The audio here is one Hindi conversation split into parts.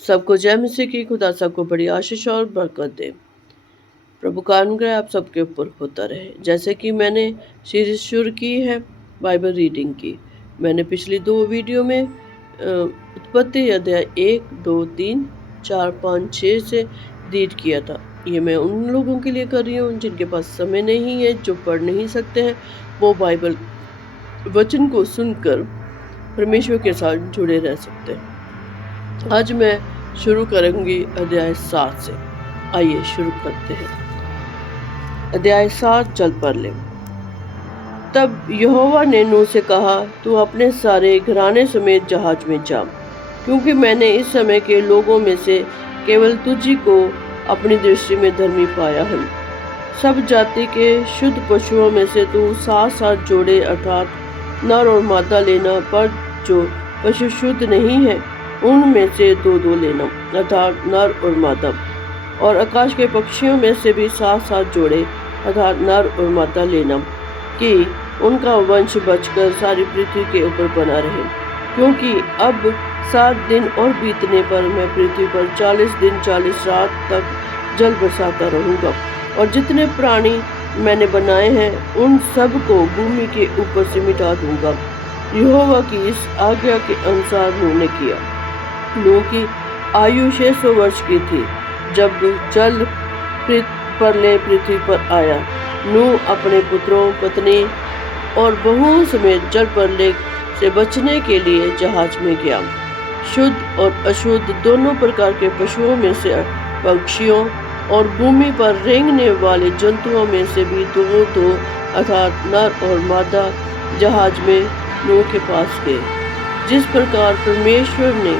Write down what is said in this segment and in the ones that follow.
सबको जय मसीह की। खुदा सबको बड़ी आशीष और बरकत दे। प्रभु का अनुग्रह आप सबके ऊपर होता रहे। जैसे कि मैंने सीरीज शुरू की है बाइबल रीडिंग की, मैंने पिछली 2 वीडियो में उत्पत्ति अध्याय 1, 2, 3, 4, 5, 6 से रीड किया था। ये मैं उन लोगों के लिए कर रही हूँ जिनके पास समय नहीं है, जो पढ़ नहीं सकते हैं, वो बाइबल वचन को सुनकर परमेश्वर के साथ जुड़े रह सकते हैं। आज मैं शुरू करूंगी अध्याय 7 से। आइए शुरू करते हैं। अध्याय 7, चल पर ले। तब यहोवा ने नूह से कहा, तू अपने सारे घराने समेत जहाज में जा, क्योंकि मैंने इस समय के लोगों में से केवल तुझी को अपनी दृष्टि में धर्मी पाया है। सब जाति के शुद्ध पशुओं में से तू 7 जोड़े अर्थात नर और मादा लेना, पर जो पशु शुद्ध नहीं है उनमें से 2 लेना अर्थात नर और मादा। और आकाश के पक्षियों में से भी 7 जोड़े अर्थात नर और मादा लेना, कि उनका वंश बचकर सारी पृथ्वी के ऊपर बना रहे। क्योंकि अब 7 दिन और बीतने पर मैं पृथ्वी पर 40 दिन 40 रात तक जल बरसाता रहूँगा, और जितने प्राणी मैंने बनाए हैं उन सब को भूमि के ऊपर से मिटा दूंगा। यहोवा की इस आज्ञा के अनुसार नूह ने किया। नूह की आयु 600 वर्ष की थी जब जल प्रलय पृथ्वी पर आया। नूह अपने पुत्रों, पत्नी और बहुओं समेत जल प्रलय से बचने के लिए जहाज में गया। शुद्ध और अशुद्ध दोनों प्रकार के पशुओं में से, पक्षियों और भूमि पर रेंगने वाले जंतुओं में से भी 2 अर्थात नर और मादा जहाज में नूह के पास गए, जिस प्रकार परमेश्वर ने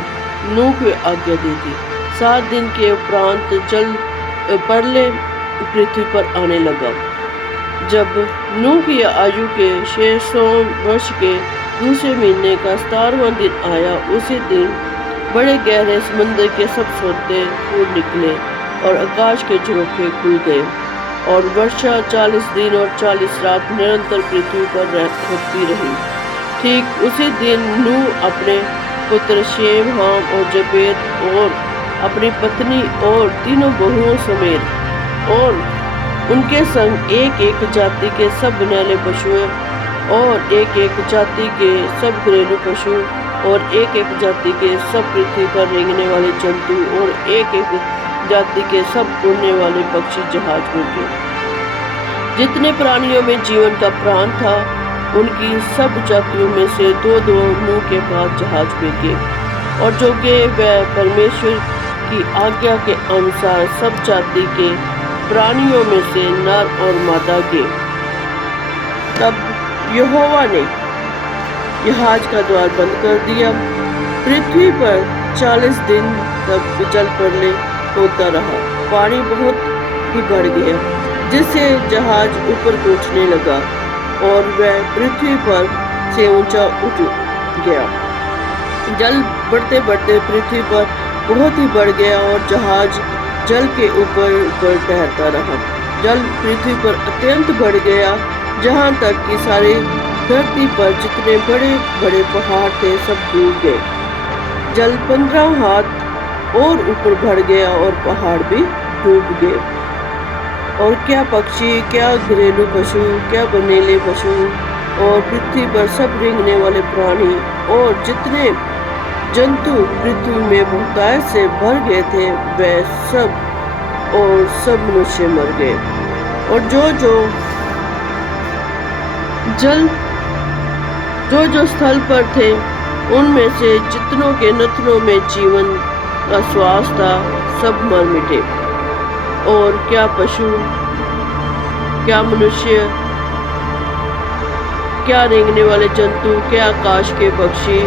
नूह को आज्ञा दी थी। 7 दिन के उपरांत जल प्रलय पृथ्वी पर आने लगा। जब नूह की आयु के 600 वर्ष के दूसरे महीने का 17वां दिन आया, उसी दिन बड़े गहरे समुद्र के सब सोते फूट निकले और आकाश के झरोखे खुल गए, और वर्षा 40 दिन और 40 रात निरंतर पृथ्वी पर होती रही। ठीक उसी दिन नूह अपने पुत्र शेम, हाम और जपेत और अपनी पत्नी और 3 बहुओं समेत और उनके संग एक जाति के सब बनैले पशुओं और एक जाति के सब घरेलू पशु और एक जाति के सब पृथ्वी पर रेंगने वाले जंतु और एक जाति के सब उड़ने वाले पक्षी जहाज में गए। जितने प्राणियों में जीवन का प्राण था उनकी सब जातियों में से 2 नूह के पास जहाज में गए, और जो गए वह परमेश्वर की आज्ञा के अनुसार सब जाति के प्राणियों में से नर और मादा गए। तब यहोवा ने जहाज का द्वार बंद कर दिया। पृथ्वी पर 40 दिन तक जल प्रलय होता रहा। पानी बहुत ही बढ़ गया, जिससे जहाज ऊपर को उठने लगा और वह पृथ्वी पर से ऊंचा उठ गया। जल बढ़ते बढ़ते पृथ्वी पर बहुत ही बढ़ गया और जहाज जल के ऊपर तैरता रहा। जल पृथ्वी पर अत्यंत बढ़ गया, जहाँ तक कि सारी धरती पर जितने बड़े बड़े पहाड़ थे सब डूब गए। जल 15 हाथ और ऊपर बढ़ गया और पहाड़ भी डूब गए। और क्या पक्षी, क्या घरेलू पशु, क्या बनेले पशु और पृथ्वी पर सब रेंगने वाले प्राणी और जितने जंतु पृथ्वी में बहुतायत से भर गए थे, वह सब मनुष्य मर गए। और जो स्थल पर थे उनमें से जितनों के नथनों में जीवन का श्वास था, सब मर मिटे। और क्या पशु, क्या मनुष्य, क्या रेंगने वाले जंतु, क्या आकाश के पक्षी,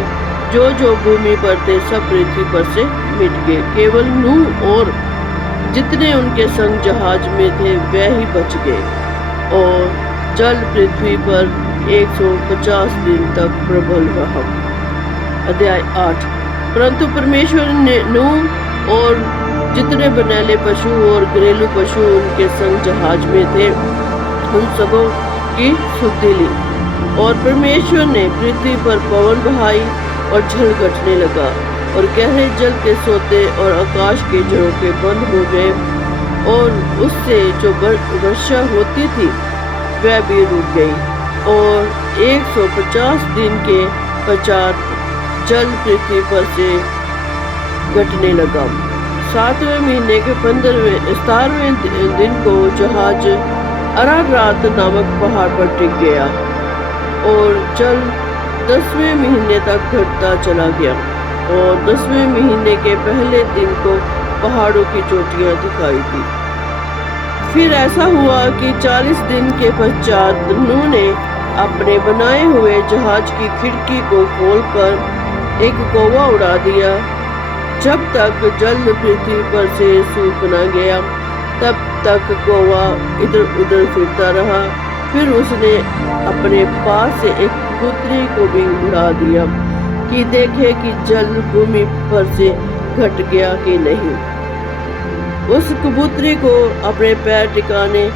जो भूमि पर थे, सब पृथ्वी पर से मिट गए। केवल नूह और जितने उनके संग जहाज में थे वह ही बच गए। और जल पृथ्वी पर 150 दिन तक प्रबल रहा। अध्याय 8। परंतु परमेश्वर ने नूह और जितने बनैले पशु और घरेलू पशु उनके संग जहाज में थे उन सबों की सुधि ली। और परमेश्वर ने पृथ्वी पर पवन बहाई और झल घटने लगा और गहरे जल के सोते और आकाश के झरोखे बंद हो गए, और उससे जो वर्षा होती थी वह भी रुक गई। और 150 दिन के पश्चात जल पृथ्वी पर से घटने लगा। 7वें महीने के 17वें दिन को जहाज अरारात नामक पहाड़ पर टिक गया, और जल 10वें महीने तक घटता चला गया। और 10वें महीने के पहले दिन को पहाड़ों की चोटियां दिखाई दी। फिर ऐसा हुआ कि 40 दिन के पश्चात नूह ने अपने बनाए हुए जहाज की खिड़की को खोलकर एक कौवा उड़ा दिया। जब तक जल पृथ्वी पर से सूख न गया तब तक कौवा इधर उधर फिरता रहा। फिर उसने अपने पास से एक कबूतरी को भी उड़ा दिया कि देखे कि जल भूमि पर से घट गया कि नहीं। उस कबूतरी को अपने पैर टिकाने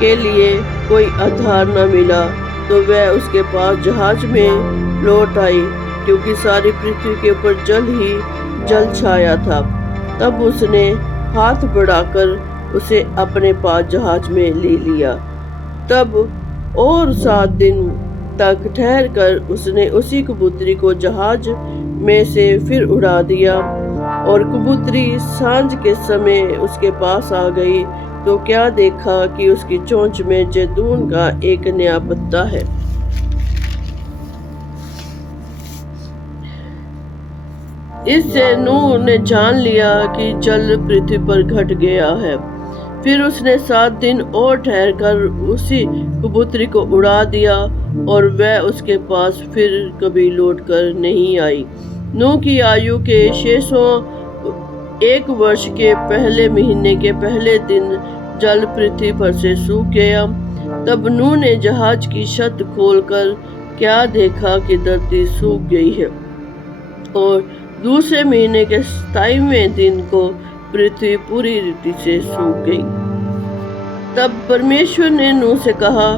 के लिए कोई आधार न मिला, तो वह उसके पास जहाज में लौट आई, क्योंकि सारी पृथ्वी के ऊपर जल ही जल छाया था। तब उसने हाथ बढ़ाकर उसे अपने पास जहाज में ले लिया। तब और 7 दिन तक ठहर कर उसने उसी कबूतरी को जहाज में से फिर उड़ा दिया। और कबूतरी सांझ के समय उसके पास आ गई, तो क्या देखा कि उसकी चोंच में जैतून का एक नया पत्ता है। इससे नूह ने जान लिया कि जल पृथ्वी पर घट गया है। फिर उसने 7 दिन और ठहर कर उसी कबूतरी को उड़ा दिया, और वह उसके पास फिर कभी लौट कर नहीं आई। नूह की आयु के 601 वर्ष के पहले महीने के पहले दिन जल पृथ्वी पर से सूख गया। तब नूह ने जहाज की छत खोलकर क्या देखा कि धरती सूख गई है, और दूसरे महीने के 27वें दिन को पृथ्वी पूरी रीति से सूख गई। तब परमेश्वर ने नूह से कहा,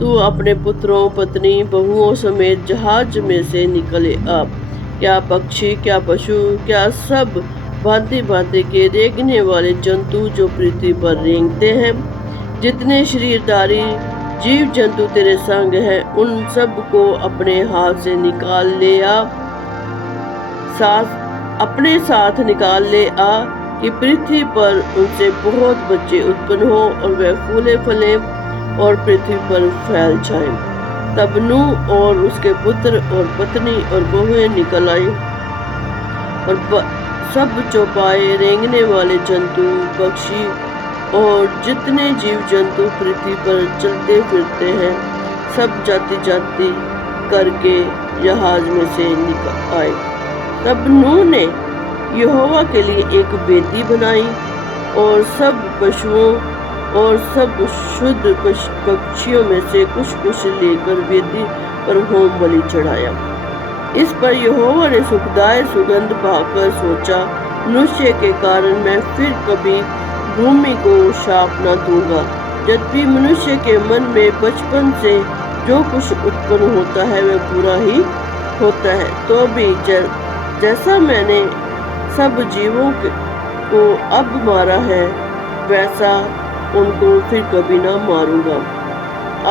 तू अपने पुत्रों, पत्नी, बहुओं समेत जहाज में से निकले आ। क्या पक्षी, क्या पशु, क्या सब भांति भांति के रेंगने वाले जंतु जो पृथ्वी पर रेंगते हैं, जितने शरीरधारी जीव जंतु तेरे संग हैं, उन सब को अपने हाथ से निकाल ले आ, अपने साथ निकाल ले आ, कि पृथ्वी पर उनसे बहुत बच्चे उत्पन्न हो और वह फूले फले और पृथ्वी पर फैल जाएं। तब नूह और उसके पुत्र और पत्नी और बहुएं निकल आई, और सब चौपाए रेंगने वाले जंतु, पक्षी और जितने जीव जंतु पृथ्वी पर चलते फिरते हैं, सब जाति जाति करके जहाज में से निकल आए। तब नूह ने यहोवा के लिए एक वेदी बनाई, और सब पशुओं और सब शुद्ध पक्षियों में से कुछ लेकर वेदी पर होम बलि चढ़ाया। इस पर यहोवा ने सुखदायक सुगंध पाकर सोचा, मनुष्य के कारण मैं फिर कभी भूमि को शाप न दूंगा। यद्यपि मनुष्य के मन में बचपन से जो कुछ उत्पन्न होता है वह बुरा ही होता है, तो भी जैसा मैंने सब जीवों को अब मारा है, वैसा उनको फिर कभी ना मारूंगा।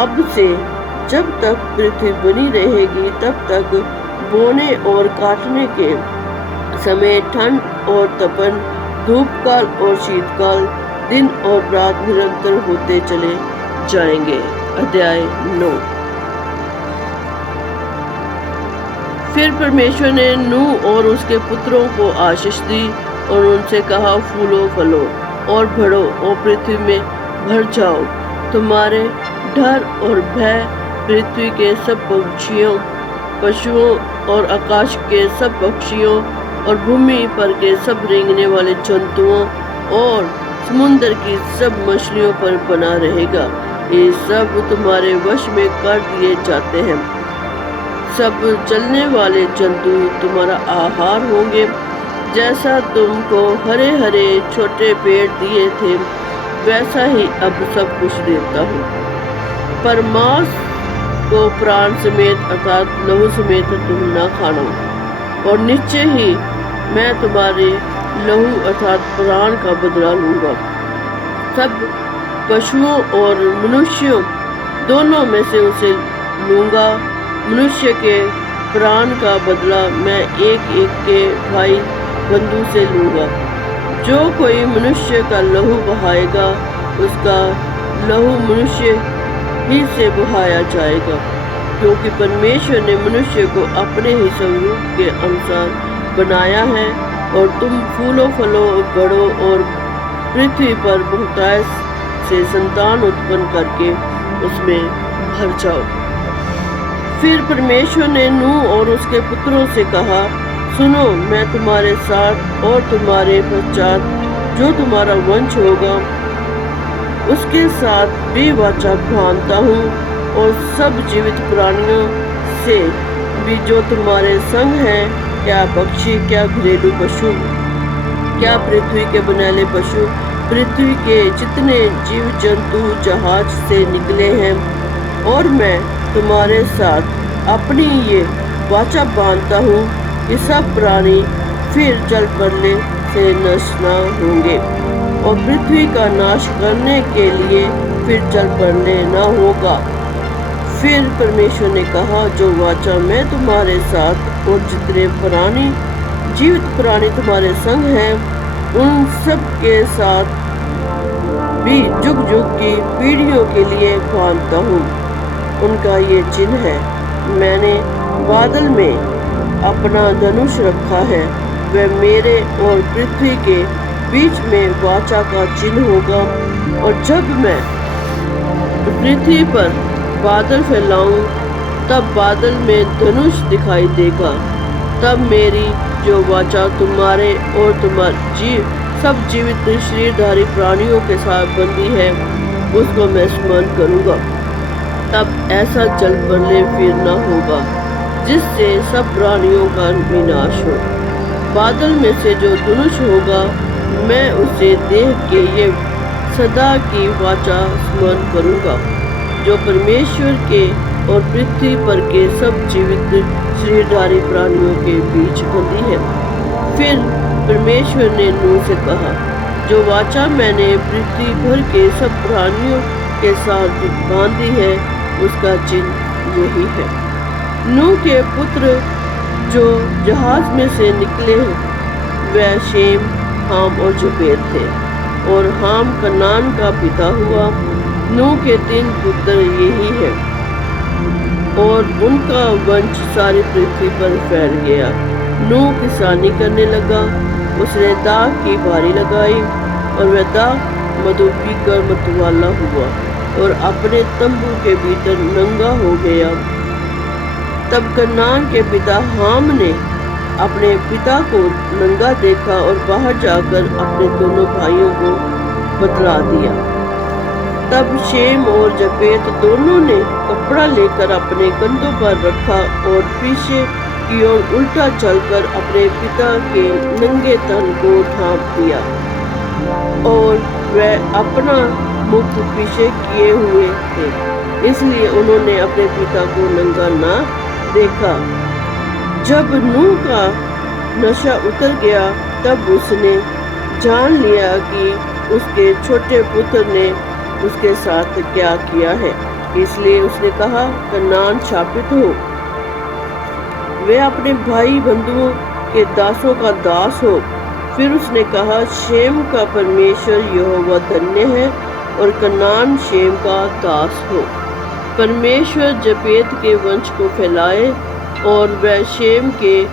अब से जब तक पृथ्वी बनी रहेगी तब तक बोने और काटने के समय ठंड और तपन, धूपकाल और शीतकाल, दिन और रात निरंतर होते चले जाएंगे। अध्याय 9। फिर परमेश्वर ने नूह और उसके पुत्रों को आशीष दी और उनसे कहा, फूलो फलो और बढ़ो और पृथ्वी में भर जाओ। तुम्हारे डर और भय पृथ्वी के सब पक्षियों, पशुओं और आकाश के सब पक्षियों और भूमि पर के सब रेंगने वाले जंतुओं और समुद्र की सब मछलियों पर बना रहेगा। ये सब तुम्हारे वश में कर दिए जाते हैं। सब चलने वाले जंतु तुम्हारा आहार होंगे। जैसा तुमको हरे हरे छोटे पेड़ दिए थे, वैसा ही अब सब कुछ देता हूँ। पर मांस को प्राण समेत अर्थात लहू समेत तुम न खाना, और निश्चय ही मैं तुम्हारे लहू अर्थात प्राण का बदला लूँगा। सब पशुओं और मनुष्यों दोनों में से उसे लूँगा। मनुष्य के प्राण का बदला मैं एक एक के भाई बंधु से लूँगा। जो कोई मनुष्य का लहू बहाएगा उसका लहू मनुष्य ही से बहाया जाएगा, क्योंकि परमेश्वर ने मनुष्य को अपने ही स्वरूप के अनुसार बनाया है। और तुम फूलों फलों बढ़ो और पृथ्वी पर बहुतायत से संतान उत्पन्न करके उसमें भर जाओ। फिर परमेश्वर ने नूह और उसके पुत्रों से कहा, सुनो, मैं तुम्हारे साथ और तुम्हारे पश्चात जो तुम्हारा वंश होगा उसके साथ भी वाचा बांधता हूँ, और सब जीवित प्राणियों से भी जो तुम्हारे संग हैं, क्या पक्षी, क्या घरेलू पशु, क्या पृथ्वी के बनेले पशु, पृथ्वी के जितने जीव जंतु जहाज से निकले हैं। और मैं तुम्हारे साथ अपनी ये वाचा बांधता हूँ कि सब प्राणी फिर जल प्रलय से नष्ट न होंगे, और पृथ्वी का नाश करने के लिए फिर जल प्रलय न होगा। फिर परमेश्वर ने कहा, जो वाचा मैं तुम्हारे साथ और जितने प्राणी जीवित प्राणी तुम्हारे संग हैं उन सब के साथ भी जुग जुग की पीढ़ियों के लिए बांधता हूँ। उनका ये चिन्ह है, मैंने बादल में अपना धनुष रखा है, वह मेरे और पृथ्वी के बीच में वाचा का चिन्ह होगा। और जब मैं पृथ्वी पर बादल फैलाऊं तब बादल में धनुष दिखाई देगा। तब मेरी जो वाचा तुम्हारे और तुम्हारे सब जीवित शरीरधारी प्राणियों के साथ बंधी है उसको मैं स्मरण करूँगा। तब ऐसा जल प्रलय फिर न होगा जिससे सब प्राणियों का विनाश हो। बादल में से जो धनुष होगा मैं उसे देख के ये सदा की वाचा स्मरण करूँगा जो परमेश्वर के और पृथ्वी पर के सब जीवित शरीरधारी प्राणियों के बीच बंधी है। फिर परमेश्वर ने नूह से कहा, जो वाचा मैंने पृथ्वी भर के सब प्राणियों के साथ बांधी है उसका चिन्ह यही है। नूह के पुत्र जो जहाज में से निकले वह शेम, हाम और जपेत थे, और हाम कनान का पिता हुआ। नूह के 3 पुत्र यही हैं, और उनका वंश सारी पृथ्वी पर फैल गया। नूह किसानी करने लगा, उसने दाख की बारी लगाई, और वह दाख मधु पीकर मतवाला हुआ और अपने तंबू के भीतर नंगा हो गया। तब कनान के पिता हाम ने अपने पिता को नंगा देखा और बाहर जाकर अपने दोनों भाइयों को बतला दिया। तब शेम और जपेत दोनों ने कपड़ा लेकर अपने कंधों पर रखा और पीछे की ओर उल्टा चलकर अपने पिता के नंगे तन को ढांप दिया, और वह अपना मुख पीछे किए हुए थे, इसलिए उन्होंने अपने पिता को नंगा ना देखा। जब नूह का नशा उतर गया तब उसने जान लिया कि उसके छोटे पुत्र ने उसके साथ क्या किया है, इसलिए उसने कहा, कनान शापित हो, वह अपने भाई बंधुओं के दासों का दास हो। फिर उसने कहा, शेम का परमेश्वर यहोवा धन्य है, और कनान शेम का दास हो। परमेश्वर जपेत के वंश को फैलाए, और वह शेम के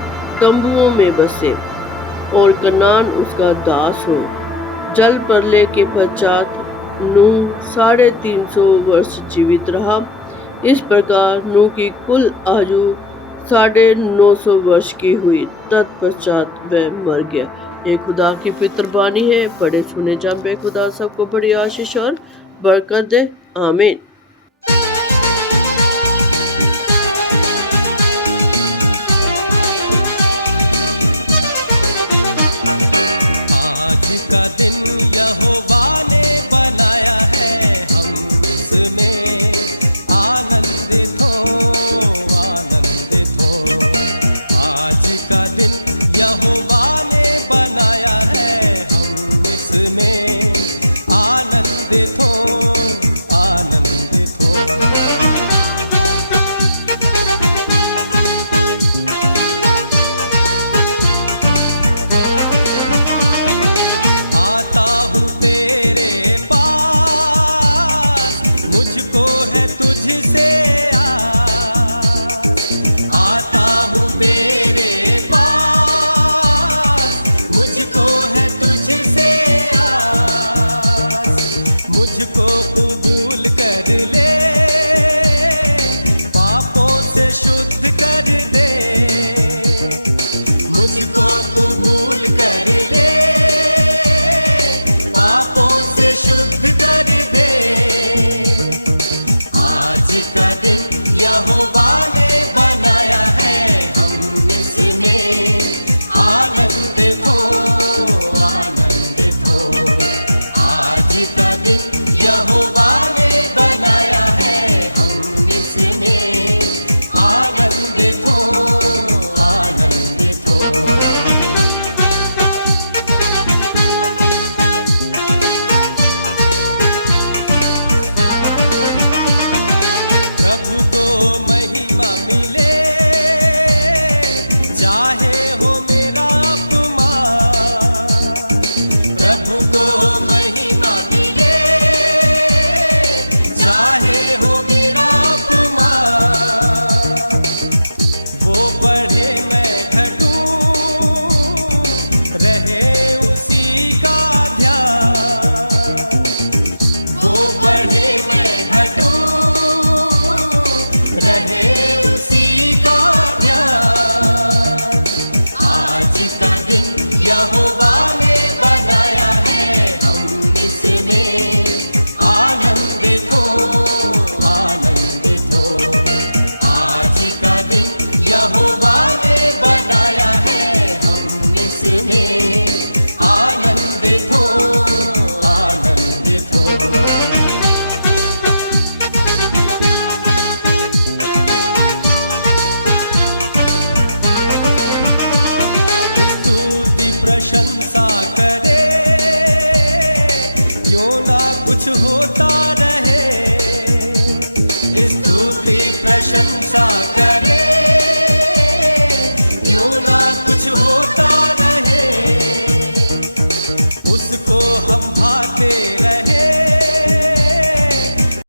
तंबुओं में बसे, और कनान उसका दास हो। जल प्रलय के पश्चात नूह 350 वर्ष जीवित रहा। इस प्रकार नूह की कुल आयु 950 वर्ष की हुई। तत्पश्चात वह मर गया। ये खुदा की पितृवाणी है। पढ़े सुने जाए, खुदा सबको बड़ी आशीष और बरकत दे। आमीन।